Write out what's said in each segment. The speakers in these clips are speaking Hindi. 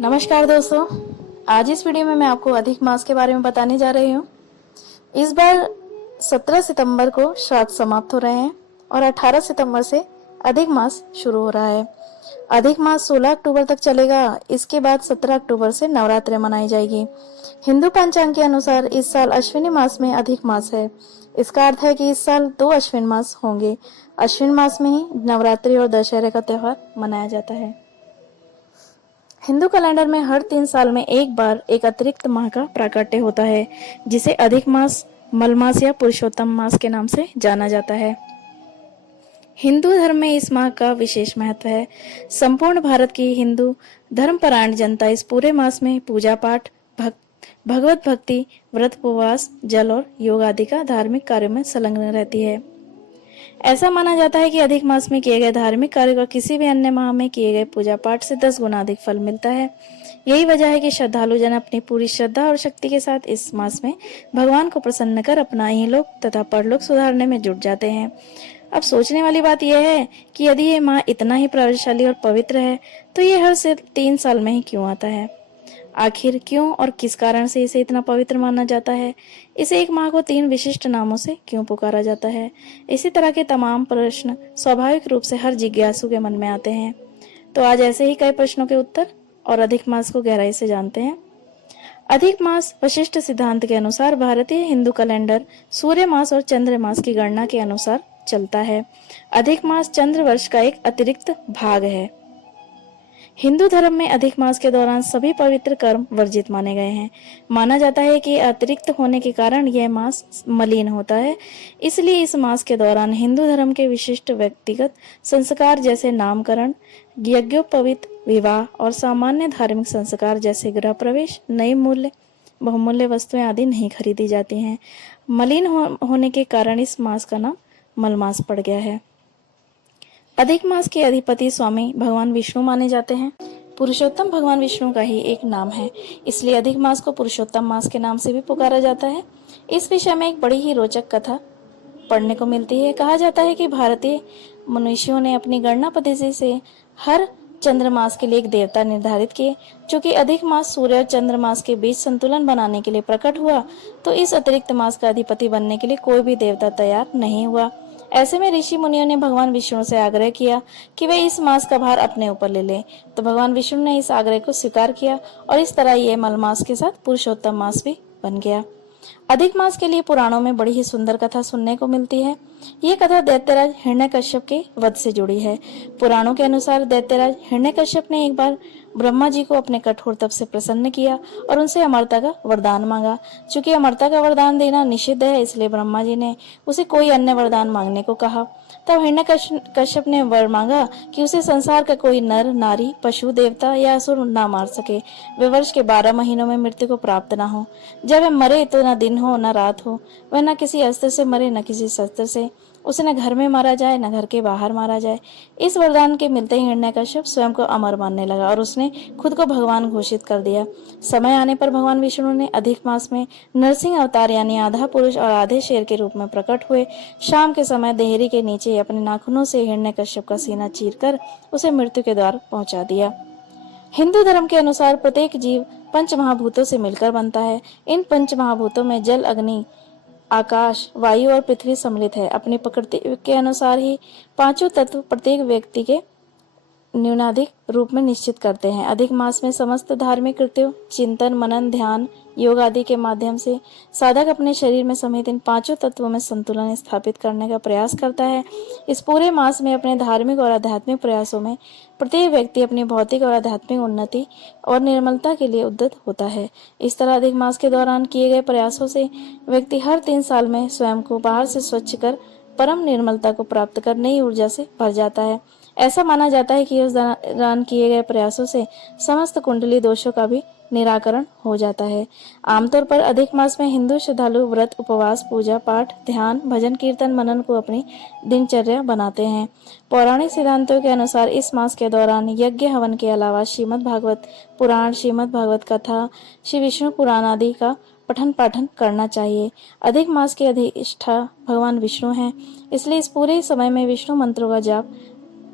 नमस्कार दोस्तों, आज इस वीडियो में मैं आपको अधिक मास के बारे में बताने जा रही हूँ। इस बार 17 सितंबर को श्राद्ध समाप्त हो रहे हैं और 18 सितंबर से अधिक मास शुरू हो रहा है। अधिक मास 16 अक्टूबर तक चलेगा। इसके बाद 17 अक्टूबर से नवरात्रि मनाई जाएगी। हिंदू पंचांग के अनुसार इस साल अश्विनी मास में अधिक मास है। इसका अर्थ है कि इस साल 2 अश्विन मास होंगे। अश्विन मास में ही नवरात्रि और दशहरे का त्योहार मनाया जाता है। हिंदू कैलेंडर में हर 3 साल में एक बार एक अतिरिक्त माह का प्राकट्य होता है, जिसे अधिक मास, मलमास या पुरुषोत्तम मास के नाम से जाना जाता है। हिंदू धर्म में इस माह का विशेष महत्व है। संपूर्ण भारत की हिंदू धर्मपरायण जनता इस पूरे मास में पूजा पाठ, भगवत भक्ति, व्रत, उपवास, जल और योग आदि का धार्मिक कार्यों में संलग्न रहती है। ऐसा माना जाता है कि अधिक मास में किए गए धार्मिक कार्यों का किसी भी अन्य माह में किए गए पूजा पाठ से 10 गुना अधिक फल मिलता है। यही वजह है कि श्रद्धालु जन अपनी पूरी श्रद्धा और शक्ति के साथ इस मास में भगवान को प्रसन्न कर अपना इहलोक तथा परलोक सुधारने में जुट जाते हैं। अब सोचने वाली बात यह है कि यदि ये माह इतना ही प्रभावशाली और पवित्र है, तो ये हर सिर्फ 3 साल में ही क्यों आता है? आखिर क्यों और किस कारण से इसे इतना पवित्र माना जाता है? इसे एक माह को 3 विशिष्ट नामों से क्यों पुकारा जाता है? इसी तरह के तमाम प्रश्न स्वाभाविक रूप से हर जिज्ञासु के मन में आते हैं। तो आज ऐसे ही कई प्रश्नों के उत्तर और अधिक मास को गहराई से जानते हैं। अधिक मास वशिष्ठ सिद्धांत के अनुसार भारतीय हिंदू कैलेंडर सूर्य मास और चंद्र मास की गणना के अनुसार चलता है। अधिक मास चंद्र वर्ष का एक अतिरिक्त भाग है। हिंदू धर्म में अधिक मास के दौरान सभी पवित्र कर्म वर्जित माने गए हैं। माना जाता है कि अतिरिक्त होने के कारण यह मास मलिन होता है। इसलिए इस मास के दौरान हिंदू धर्म के विशिष्ट व्यक्तिगत संस्कार जैसे नामकरण, यज्ञोपवीत, विवाह और सामान्य धार्मिक संस्कार जैसे गृह प्रवेश, नई मूल्य बहुमूल्य वस्तुएं आदि नहीं खरीदी जाती हैं। मलिन होने के कारण इस मास का नाम मलमास पड़ गया है। अधिक मास के अधिपति स्वामी भगवान विष्णु माने जाते हैं। पुरुषोत्तम भगवान विष्णु का ही एक नाम है, इसलिए अधिक मास को पुरुषोत्तम मास के नाम से भी पुकारा जाता है। इस विषय में एक बड़ी ही रोचक कथा पढ़ने को मिलती है। कहा जाता है कि भारतीय मनुष्यों ने अपनी गणना पद्धति से हर चंद्रमास के लिए एक देवता निर्धारित किए। चूंकि अधिक मास सूर्य और चंद्रमास के बीच संतुलन बनाने के लिए प्रकट हुआ, तो इस अतिरिक्त मास का अधिपति बनने के लिए कोई भी देवता तैयार नहीं हुआ। ऐसे में ऋषि मुनियों ने भगवान विष्णु से आग्रह किया कि वे इस मास का भार अपने ऊपर ले लें। तो भगवान विष्णु ने इस आग्रह को स्वीकार किया और इस तरह ये मलमास के साथ पुरुषोत्तम मास भी बन गया। अधिक मास के लिए पुराणों में बड़ी ही सुंदर कथा सुनने को मिलती है। ये कथा दैत्यराज हिरण्यकश्यप के वध से जुड़ी है। पुराणों के अनुसार दैत्यराज हिरण्यकश्यप ने एक बार ब्रह्मा जी को अपने कठोर तप से प्रसन्न किया और उनसे अमरता का वरदान मांगा। चूंकि अमरता का वरदान देना निषिद्ध है, इसलिए ब्रह्मा जी ने उसे कोई अन्य वरदान मांगने को कहा। तब हिरण्यकश्यप ने वर मांगा कि उसे संसार का कोई नर, नारी, पशु, देवता या असुर ना मार सके। वे वर्ष के 12 महीनों में मृत्यु को प्राप्त ना हो। जब वह मरे तो न दिन हो न रात हो। वह न किसी अस्त्र से मरे न किसी शस्त्र से। उसे न घर में मारा जाए न घर के बाहर मारा जाए। इस वरदान के मिलते ही हिरण्यकश्यप स्वयं को अमर मानने लगा और उसने खुद को भगवान घोषित कर दिया। समय आने पर भगवान विष्णु ने अधिक मास में नरसिंह अवतार यानी आधा पुरुष और आधे शेर के रूप में प्रकट हुए। शाम के समय देहरी के नीचे अपने नाखूनों से हिरण्यकश्यप का सीना चीरकर उसे मृत्यु के द्वार पहुंचा दिया। हिंदू धर्म के अनुसार प्रत्येक जीव पंच महाभूतों से मिलकर बनता है। इन पंच महाभूतों में जल, अग्नि, आकाश, वायु और पृथ्वी सम्मिलित है। अपनी प्रकृति के अनुसार ही पांचों तत्व प्रत्येक व्यक्ति के न्यूनाधिक रूप में निश्चित करते हैं। अधिक मास में समस्त धार्मिक कृत्यों, चिंतन, मनन, ध्यान, योग आदि के माध्यम से साधक अपने शरीर में समेत इन पांचों तत्वों में संतुलन स्थापित करने का प्रयास करता है। इस पूरे मास में अपने धार्मिक और आध्यात्मिक प्रयासों में प्रत्येक व्यक्ति अपनी भौतिक और आध्यात्मिक उन्नति और निर्मलता के लिए उद्यत होता है। इस तरह अधिक मास के दौरान किए गए प्रयासों से व्यक्ति हर 3 साल में स्वयं को बाहर से स्वच्छ कर परम निर्मलता को प्राप्त कर नई ऊर्जा से भर जाता है। ऐसा माना जाता है कि उस दौरान किए गए प्रयासों से समस्त कुंडली दोषों का भी निराकरण हो जाता है। आमतौर पर अधिक मास में हिंदू श्रद्धालु व्रत, उपवास, पूजा पाठ, ध्यान, भजन, कीर्तन, मनन को अपनी दिनचर्या बनाते हैं। पौराणिक सिद्धांतों के अनुसार इस मास के दौरान यज्ञ हवन के अलावा श्रीमद् भागवत पुराण, श्रीमद् भागवत कथा, श्री विष्णु पुराण आदि का पठन पाठन करना चाहिए। अधिक मास के अधिष्ठा भगवान विष्णु हैं, इसलिए इस पूरे समय में विष्णु मंत्रों का जाप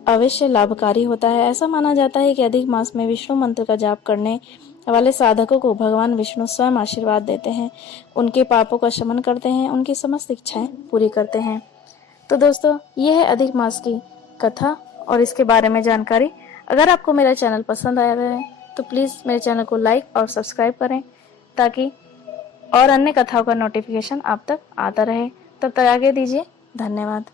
अवश्य लाभकारी होता है। ऐसा माना जाता है कि अधिक मास में विष्णु मंत्र का जाप करने वाले साधकों को भगवान विष्णु स्वयं आशीर्वाद देते हैं, उनके पापों का शमन करते हैं, उनकी समस्त इच्छाएं पूरी करते हैं। तो दोस्तों, ये है अधिक मास की कथा और इसके बारे में जानकारी। अगर आपको मेरा चैनल पसंद आया है तो प्लीज़ मेरे चैनल को लाइक और सब्सक्राइब करें, ताकि और अन्य कथाओं का नोटिफिकेशन आप तक आता रहे। तब तक आगे दीजिए, धन्यवाद।